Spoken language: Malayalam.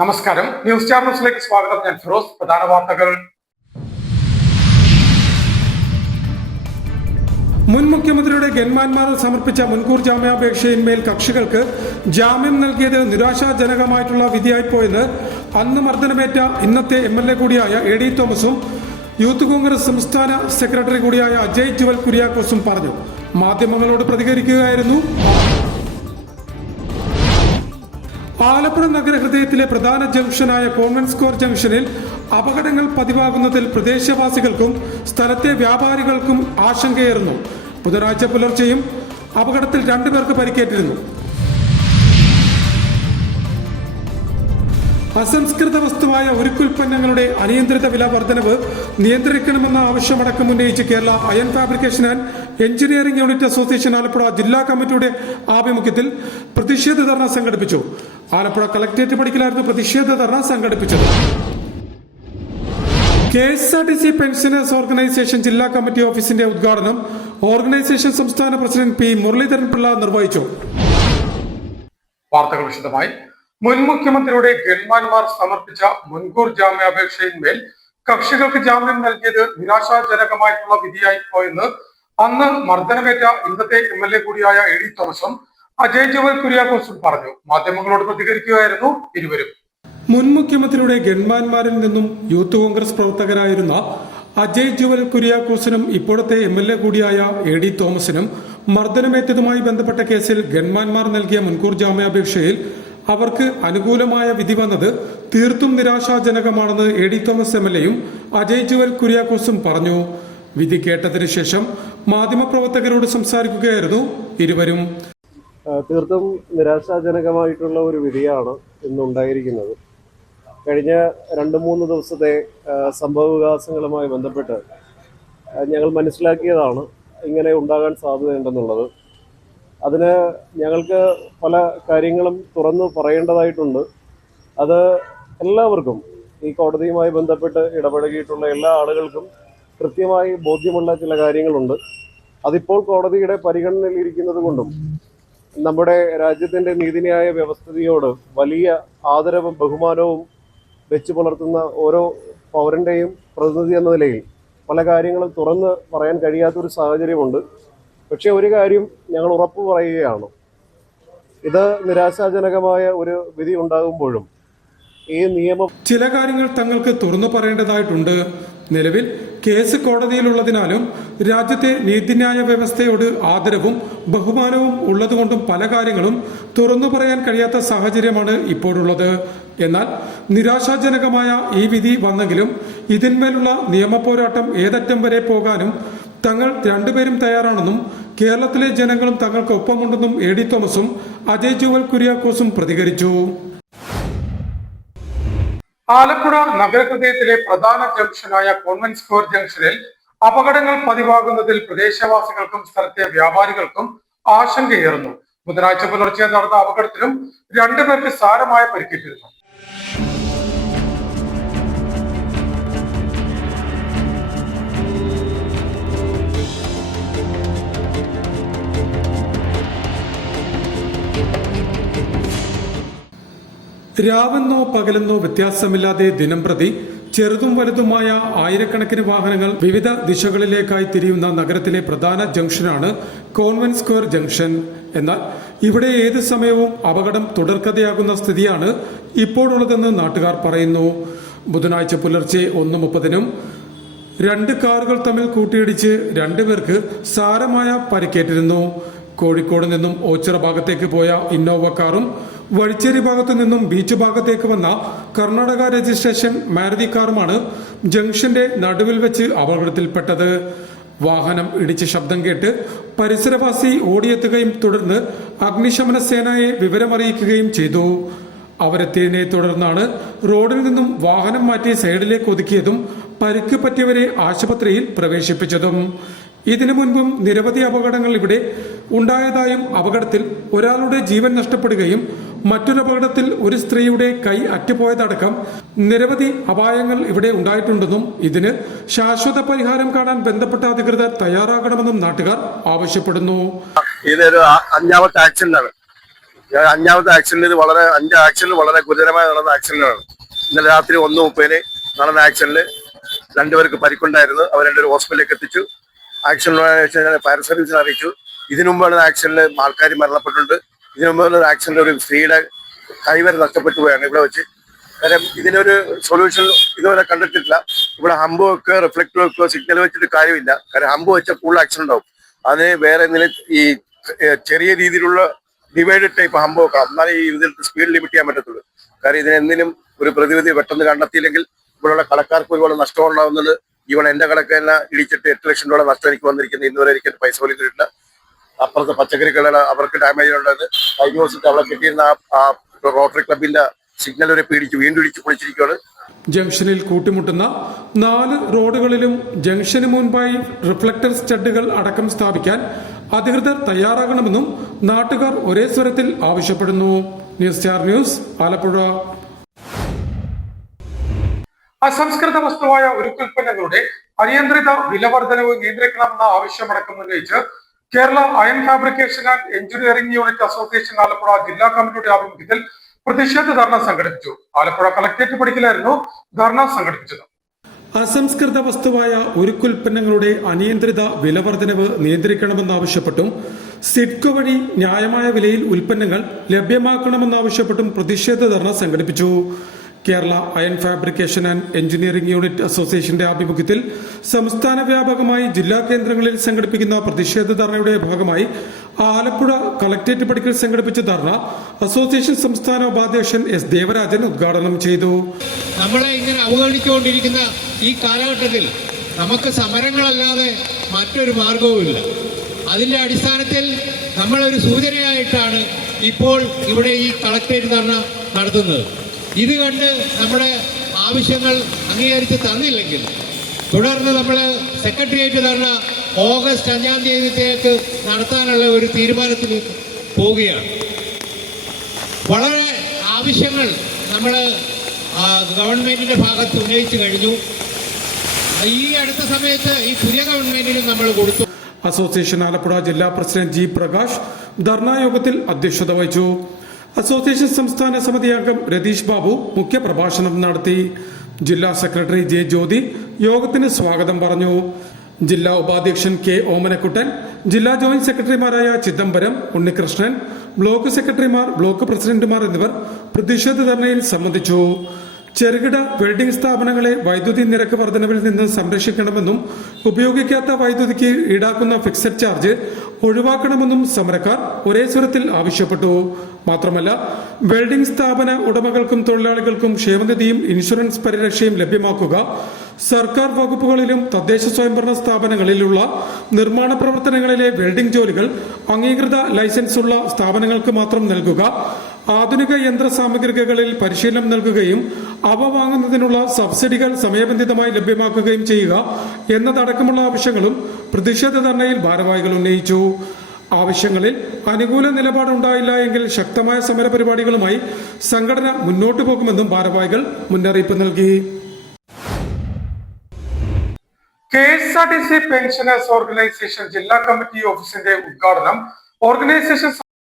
നമസ്കാരം. ന്യൂസ് ചാനൽസിലേക്ക് സ്വാഗതം. ഞാൻ ഫിറോസ്. പ്രധാന വാർത്തകൾ. മുൻ മുഖ്യമന്ത്രിയുടെ ഗൺമാൻമാർ സമർപ്പിച്ച മുൻകൂർ ജാമ്യാപേക്ഷയിന്മേൽ കക്ഷികൾക്ക് ജാമ്യം നൽകിയത് നിരാശാജനകമായിട്ടുള്ള വിധിയായിപ്പോയെന്ന് അന്ന് മർദ്ദനമേറ്റ ഇന്നത്തെ MLA കൂടിയായ AD തോമസും യൂത്ത് കോൺഗ്രസ് സംസ്ഥാന സെക്രട്ടറി കൂടിയായ അജയ് ജുവൽ കുര്യാക്കോസും പറഞ്ഞു. മാധ്യമങ്ങളോട് പ്രതികരിക്കുകയായിരുന്നു. ആലപ്പുഴ നഗരഹൃദയത്തിലെ പ്രധാന ജംഗ്ഷനായ കോൺവെന്റ് സ്ക്വയർ ജംഗ്ഷനിൽ അപകടങ്ങൾ പതിവാകുന്നതിൽ പ്രദേശവാസികൾക്കും സ്ഥലത്തെ വ്യാപാരികൾക്കും ആശങ്കയേറുന്നു. ബുധനാഴ്ച പുലർച്ചെയും അപകടത്തിൽ 2 പേർക്ക് പരിക്കേറ്റിരുന്നു. അസംസ്കൃത വസ്തുവായ ഉരുക്കുൽപ്പന്നങ്ങളുടെ അനിയന്ത്രിത വില വർധനവ് നിയന്ത്രിക്കണമെന്ന ആവശ്യമടക്കം ഉന്നയിച്ച് Kerala iron fabrication and engineering unit association Alappuzha ജില്ലാ കമ്മിറ്റിയുടെ ആഭിമുഖ്യത്തിൽ പ്രതിഷേധ ധർണ സംഘടിപ്പിച്ചു. ആലപ്പുഴ കളക്ടറേറ്റ് പടിക്കലായിരുന്നു പ്രതിഷേധ ധർണ സംഘടിപ്പിച്ചത്. KSRTC പെൻഷനേഴ്സ് ഓർഗനൈസേഷൻ ജില്ലാ കമ്മിറ്റി ഓഫീസിന്റെ ഉദ്ഘാടനം ഓർഗനൈസേഷൻ സംസ്ഥാന പ്രസിഡന്റ് P. മുരളീധരൻ പിള്ള നിർവഹിച്ചു. വാർത്തകൾ വിശദമായി. മുൻ മുഖ്യമന്ത്രിയുടെ ഗൺമാൻമാർ സമർപ്പിച്ച മുൻകൂർ ജാമ്യാപേക്ഷയിന്മേൽ കക്ഷികൾക്ക് ജാമ്യം നൽകിയത് നിരാശാജനകമായിട്ടുള്ള വിധിയായിപ്പോയെന്ന് അന്ന് മർദ്ദനമേറ്റ ഇന്നത്തെ MLA കൂടിയായ AD തോമസും അജയ് ജുവൽ കുര്യാക്കോസും പറഞ്ഞു. മാധ്യമങ്ങളോട് പ്രതികരിക്കുകയായിരുന്നു ഇരുവരും. മുൻ മുഖ്യമന്ത്രിയുടെ ഗൺമാൻമാരിൽ നിന്നും യൂത്ത് കോൺഗ്രസ് പ്രവർത്തകരായിരുന്ന അജയ് ജുവൽ കുര്യാക്കോസിനും ഇപ്പോഴത്തെ MLA കൂടിയായ AD തോമസിനും മർദ്ദനമേറ്റതുമായി ബന്ധപ്പെട്ട കേസിൽ ഗൺമാൻമാർ നൽകിയ മുൻകൂർ ജാമ്യാപേക്ഷയിൽ അവർക്ക് അനുകൂലമായ വിധി വന്നത് തീർത്തും നിരാശാജനകമാണെന്ന് AD തോമസ് MLAയും അജയ് ജുവൽ കുര്യാക്കോസും പറഞ്ഞു. വിധി കേട്ടതിനു ശേഷം മാധ്യമപ്രവർത്തകരോട് സംസാരിക്കുകയായിരുന്നു ഇരുവരും. തീർത്തും നിരാശാജനകമായിട്ടുള്ള ഒരു വിധിയാണ് ഇന്നുണ്ടായിരിക്കുന്നത്. കഴിഞ്ഞ 2-3 ദിവസത്തെ സംഭവവികാസങ്ങളുമായി ബന്ധപ്പെട്ട് ഞങ്ങൾ മനസ്സിലാക്കിയതാണ് ഇങ്ങനെ ഉണ്ടാകാൻ സാധ്യതയുണ്ടെന്നുള്ളത്. അതിന് ഞങ്ങൾക്ക് പല കാര്യങ്ങളും തുറന്നു പറയേണ്ടതായിട്ടുണ്ട്. അത് എല്ലാവർക്കും, ഈ കോടതിയുമായി ബന്ധപ്പെട്ട് ഇടപഴകിയിട്ടുള്ള എല്ലാ ആളുകൾക്കും കൃത്യമായി ബോധ്യമുള്ള ചില കാര്യങ്ങളുണ്ട്. അതിപ്പോൾ കോടതിയുടെ പരിഗണനയിലിരിക്കുന്നത് കൊണ്ടും നമ്മുടെ രാജ്യത്തിൻ്റെ നീതിന്യായ വ്യവസ്ഥിതിയോട് വലിയ ആദരവും ബഹുമാനവും വെച്ചു പുലർത്തുന്ന ഓരോ പൗരൻ്റെയും പ്രതിനിധി എന്ന നിലയിൽ പല കാര്യങ്ങളും തുറന്ന് പറയാൻ കഴിയാത്തൊരു സാഹചര്യമുണ്ട്. പക്ഷേ ഒരു കാര്യം ഞങ്ങൾ ഉറപ്പു പറയുകയാണ്, ഇത് നിരാശാജനകമായ ഒരു വിധി ഉണ്ടാകുമ്പോഴും ഈ നിയമം ചില കാര്യങ്ങൾ തങ്ങൾക്ക് തുറന്നു പറയേണ്ടതായിട്ടുണ്ട്. നിലവിൽ കേസ് കോടതിയിലുള്ളതിനാലും രാജ്യത്തെ നീതിന്യായ വ്യവസ്ഥയോട് ആദരവും ബഹുമാനവും ഉള്ളതുകൊണ്ടും പല കാര്യങ്ങളും തുറന്നു പറയാൻ കഴിയാത്ത സാഹചര്യമാണ് ഇപ്പോഴുള്ളത്. എന്നാൽ നിരാശാജനകമായ ഈ വിധി വന്നെങ്കിലും ഇതിന്മേലുള്ള നിയമപോരാട്ടം ഏതറ്റം വരെ പോകാനും തങ്ങൾ 2 പേരും തയ്യാറാണെന്നും കേരളത്തിലെ ജനങ്ങളും തങ്ങൾക്ക് ഒപ്പമുണ്ടെന്നും AD തോമസും അജയ് ജുവൽ കുര്യാക്കോസും പ്രതികരിച്ചു. ആലപ്പുഴ നഗരഹൃദയത്തിലെ പ്രധാന ജംഗ്ഷനായ കോൺവെന്റ് സ്ക്വയർ ജംഗ്ഷനിൽ അപകടങ്ങൾ പതിവാകുന്നതിൽ പ്രദേശവാസികൾക്കും സ്ഥലത്തെ വ്യാപാരികൾക്കും ആശങ്കയേറുന്നു. ബുധനാഴ്ച പുലർച്ചെ നടന്ന അപകടത്തിലും 2 പേർക്ക് സാരമായ പരിക്കേറ്റിരുന്നു. രാവെന്നോ പകലെന്നോ വ്യത്യാസമില്ലാതെ ദിനംപ്രതി ചെറുതും വലുതുമായ ആയിരക്കണക്കിന് വാഹനങ്ങൾ വിവിധ ദിശകളിലേക്കായി തിരിയുന്ന നഗരത്തിലെ പ്രധാന ജംഗ്ഷനാണ് കോൺവെന്റ് സ്ക്വയർ ജംഗ്ഷൻ. എന്നാൽ ഇവിടെ ഏത് സമയവും അപകടം തുടർക്കഥയാകുന്ന സ്ഥിതിയാണ് ഇപ്പോഴുള്ളതെന്ന് നാട്ടുകാർ പറയുന്നു. ബുധനാഴ്ച പുലർച്ചെ 1:30-നും 2 കാറുകൾ തമ്മിൽ കൂട്ടിയിടിച്ച് 2 പേർക്ക് സാരമായ പരിക്കേറ്റിരുന്നു. കോഴിക്കോട് നിന്നും ഓച്ചിറ ഭാഗത്തേക്ക് പോയ ഇന്നോവ കാറും വഴിച്ചേരി ഭാഗത്തു നിന്നും ബീച്ച് ഭാഗത്തേക്ക് വന്ന കർണാടക രജിസ്ട്രേഷൻ മാരുതി കാറുമാണ് ജംഗ്ഷന്റെ നടുവിൽ വെച്ച് അപകടത്തിൽപ്പെട്ടത്. വാഹനം ഇടിച്ച ശബ്ദം കേട്ട് പരിസരവാസി ഓടിയെത്തുകയും തുടർന്ന് അഗ്നിശമന സേനയെ വിവരമറിയിക്കുകയും ചെയ്തു. അവരെത്തിയതിനെ തുടർന്നാണ് റോഡിൽ നിന്നും വാഹനം മാറ്റി സൈഡിലേക്ക് ഒതുക്കിയതും പരിക്ക് പറ്റിയവരെ ആശുപത്രിയിൽ പ്രവേശിപ്പിച്ചതും. ഇതിനു മുൻപും നിരവധി അപകടങ്ങൾ ഇവിടെ ഉണ്ടായതായും അപകടത്തിൽ ഒരാളുടെ ജീവൻ നഷ്ടപ്പെടുകയും മറ്റൊരു അപകടത്തിൽ ഒരു സ്ത്രീയുടെ കൈ അറ്റുപോയതടക്കം നിരവധി അപായങ്ങൾ ഇവിടെ ഉണ്ടായിട്ടുണ്ടെന്നും ഇതിന് ശാശ്വത പരിഹാരം കാണാൻ ബന്ധപ്പെട്ട അധികൃതർ തയ്യാറാകണമെന്നും നാട്ടുകാർ ആവശ്യപ്പെടുന്നു. ഇതൊരു 5ാമത്തെ ആക്സിഡന്റ് ആണ്. അഞ്ചാമത്തെ ആക്സിഡന്റ് ഇത് അഞ്ച് ആക്സിഡന്റ് വളരെ ഗുരുതരമായി നടന്ന ആക്സിഡന്റാണ്. ഇന്നലെ രാത്രി 1:30 നടന്ന ആക്സിഡന്റിൽ 2 പേർക്ക് പരിക്കുണ്ടായിരുന്നു. അവർ 2 ഹോസ്പിറ്റലിലേക്ക് എത്തിച്ചു. ആക്സിഡന്റ് ഫയർ സർവീസിനെ അറിയിച്ചു. ഇതിനു മുമ്പ് ആക്സിഡന്റിൽ ആൾക്കാർ മരണപ്പെട്ടിട്ടുണ്ട്. ഇതിനു മുമ്പ് ആക്സിഡന്റ് ഒരു സ്ത്രീയുടെ കൈവരെ നഷ്ടപ്പെട്ടു പോയാണ് ഇവിടെ വെച്ച്. കാരണം ഇതിനൊരു സൊല്യൂഷൻ ഇതുവരെ കണ്ടിട്ടില്ല. ഇവിടെ ഹമ്പ് വെക്കുക, റിഫ്ലക്ടർ വെക്കുക, സിഗ്നൽ വെച്ചിട്ട് കാര്യമില്ല. കാരണം ഹമ്പ് വെച്ചാൽ ഫുൾ ആക്സിഡന്റ് ആവും. അതിന് വേറെ എന്തെങ്കിലും ഈ ചെറിയ രീതിയിലുള്ള ഡിവൈഡഡ് ടൈപ്പ് ഹമ്പ് വെക്കാം. എന്നാലും ഈ ഇതിൽ സ്പീഡ് ലിമിറ്റ് ചെയ്യാൻ പറ്റത്തുള്ളൂ. കാരണം ഇതിനെന്തെങ്കിലും ഒരു പ്രതിവിധി പെട്ടെന്ന് കണ്ടെത്തിയില്ലെങ്കിൽ ഇവിടെയുള്ള കടക്കാർക്ക് ഒരുപാട് നഷ്ടം ഉണ്ടാകുന്നത്. ഈവൺ എന്റെ കടക്ക് തന്നെ ഇടിച്ചിട്ട് 8 ലക്ഷം രൂപ നഷ്ടം എനിക്ക് വന്നിരിക്കുന്നത്. ഇന്നുവരെ എനിക്ക് പൈസ പോലും കിട്ടില്ല. അപ്പുറത്തെ പച്ചക്കറികളുടെ അവർക്ക് ഡാമേജ് ഉണ്ടായത്. കഴിഞ്ഞ ദിവസത്തെ അവിടെ കിട്ടിയിരുന്ന ആ റോട്ടറി ക്ലബിന്റെ സിഗ്നൽ വരെ വീണ്ടും ഇടിച്ച് പൊളിച്ചിരിക്കുകയാണ്. ജംഗ്ഷനിൽ കൂട്ടിമുട്ടുന്ന 4 റോഡുകളിലും ജംഗ്ഷന് മുൻപായി റിഫ്ലക്ടർ സ്റ്റഡുകൾ അടക്കം സ്ഥാപിക്കാൻ അധികൃതർ തയ്യാറാകണമെന്നും നാട്ടുകാർ ഒരേ സ്വരത്തിൽ ആവശ്യപ്പെടുന്നു. News star news, Alappuzha. അസംസ്കൃത വസ്തുവായ ഉരുക്കുൽപ്പന്നങ്ങളുടെ അനിയന്ത്രിത വിലവർദ്ധനവ് നിയന്ത്രിക്കണമെന്ന ആവശ്യമടക്കം ഉന്നയിച്ച് Kerala iron fabrication and engineering unit association Alappuzha ജില്ലാ കമ്മിറ്റിയുടെ ആഭിമുഖ്യത്തിൽ പ്രതിഷേധ ധർണ സംഘടിപ്പിച്ചു. ആലപ്പുഴ കളക്ടറേറ്റ് പടിക്കലായിരുന്നു ധർണ സംഘടിപ്പിച്ചത്. അസംസ്കൃത വസ്തുവായ ഉരുക്കുൽപ്പന്നങ്ങളുടെ അനിയന്ത്രിത വിലവർദ്ധനവ് നിയന്ത്രിക്കണമെന്നാവശ്യപ്പെട്ടും സിഡ്കോ വഴി ന്യായമായ വിലയിൽ ഉൽപ്പന്നങ്ങൾ ലഭ്യമാക്കണമെന്നാവശ്യപ്പെട്ടും പ്രതിഷേധ ധർണ സംഘടിപ്പിച്ചു. Kerala iron fabrication and engineering unit അസോസിയേഷന്റെ ആഭിമുഖ്യത്തിൽ സംസ്ഥാന വ്യാപകമായി ജില്ലാ കേന്ദ്രങ്ങളിൽ സംഘടിപ്പിക്കുന്ന പ്രതിഷേധ ധർണയുടെ ഭാഗമായി ആലപ്പുഴ കളക്ടറേറ്റ് പടിക്കൽ സംഘടിപ്പിച്ച ധർണ അസോസിയേഷൻ സംസ്ഥാന ഉപാധ്യക്ഷൻ എസ് ദേവരാജൻ ഉദ്ഘാടനം ചെയ്തു. നമ്മളെ ഇങ്ങനെ അവഗണിച്ചുകൊണ്ടിരിക്കുന്ന ഈ കാലഘട്ടത്തിൽ നമുക്ക് സമരങ്ങളല്ലാതെ മറ്റൊരു മാർഗവുമില്ല. അതിന്റെ അടിസ്ഥാനത്തിൽ നമ്മളൊരു സൂചനയായിട്ടാണ് ഇപ്പോൾ ഇവിടെ ഈ കളക്ടറേറ്റ് ധർണ നടത്തുന്നത്. ഇത് കണ്ട് നമ്മുടെ ആവശ്യങ്ങൾ അംഗീകരിച്ച് തന്നില്ലെങ്കിൽ തുടർന്ന് നമ്മൾ സെക്രട്ടേറിയറ്റ് ധർണ ഓഗസ്റ്റ് 5-ാം തീയതിയിലേക്ക് നടത്താനുള്ള ഒരു തീരുമാനത്തിൽ പോവുകയാണ്. വളരെ ആവശ്യങ്ങൾ നമ്മൾ ഗവൺമെന്റിന്റെ ഭാഗത്ത് ഉന്നയിച്ചു കഴിഞ്ഞു. ഈ അടുത്ത സമയത്ത് ഈ പുതിയ ഗവൺമെന്റിനും നമ്മൾ കൊടുത്തു. അസോസിയേഷൻ ആലപ്പുഴ ജില്ലാ പ്രസിഡന്റ് ജി പ്രകാശ് ധർണായോഗത്തിൽ അധ്യക്ഷത വഹിച്ചു. അസോസിയേഷൻ സംസ്ഥാന സമിതി അംഗം രതീഷ് ബാബു മുഖ്യപ്രഭാഷണം നടത്തി. ജില്ലാ സെക്രട്ടറി ജെ ജ്യോതി യോഗത്തിന് സ്വാഗതം പറഞ്ഞു. ജില്ലാ ഉപാധ്യക്ഷൻ കെ ഓമനക്കുട്ടൻ, ജില്ലാ ജോയിന്റ് സെക്രട്ടറിമാരായ ചിദംബരം, ഉണ്ണികൃഷ്ണൻ, ബ്ലോക്ക് സെക്രട്ടറിമാർ, ബ്ലോക്ക് പ്രസിഡന്റുമാർ എന്നിവർ പ്രതിഷേധ ധർണയിൽ സംബന്ധിച്ചു. ചെറുകിട വെൽഡിംഗ് സ്ഥാപനങ്ങളെ വൈദ്യുതി നിരക്ക് വർധനവിൽ നിന്ന് സംരക്ഷിക്കണമെന്നും ഉപയോഗിക്കാത്ത വൈദ്യുതിക്ക് ഈടാക്കുന്ന ഫിക്സഡ് ചാർജ് ഒഴിവാക്കണമെന്നും സമരക്കാർ ഒരേ സ്വരത്തിൽ ആവശ്യപ്പെട്ടു. മാത്രമല്ല, വെൽഡിംഗ് സ്ഥാപന ഉടമകൾക്കും തൊഴിലാളികൾക്കും ക്ഷേമനിധിയും ഇൻഷുറൻസ് പരിരക്ഷയും ലഭ്യമാക്കുക, സർക്കാർ വകുപ്പുകളിലും തദ്ദേശ സ്വയംഭരണ സ്ഥാപനങ്ങളിലുള്ള നിർമ്മാണ പ്രവർത്തനങ്ങളിലെ വെൽഡിംഗ് ജോലികൾ അംഗീകൃത ലൈസൻസ് ഉള്ള സ്ഥാപനങ്ങൾക്ക് മാത്രം നൽകുക, ആധുനിക യന്ത്ര സാമഗ്രികളിൽ പരിശീലനം നൽകുകയും അവ വാങ്ങുന്നതിനുള്ള സബ്സിഡികൾ സമയബന്ധിതമായി ലഭ്യമാക്കുകയും ചെയ്യുക എന്നതടക്കമുള്ള ആവശ്യങ്ങളും പ്രതിഷേധ ധർണയിൽ ഭാരവാഹികൾ ഉന്നയിച്ചു. ആവശ്യങ്ങളിൽ അനുകൂല നിലപാടുണ്ടായില്ല എങ്കിൽ ശക്തമായ സമരപരിപാടികളുമായി സംഘടന മുന്നോട്ടു പോകുമെന്നും ഭാരവാഹികൾ മുന്നറിയിപ്പ് നൽകി. KSRTC പെൻഷനേഴ്സ് ഓർഗനൈസേഷൻ ജില്ലാ കമ്മിറ്റി ഓഫീസിന്റെ ഉദ്ഘാടനം ഓർഗനൈസേഷൻ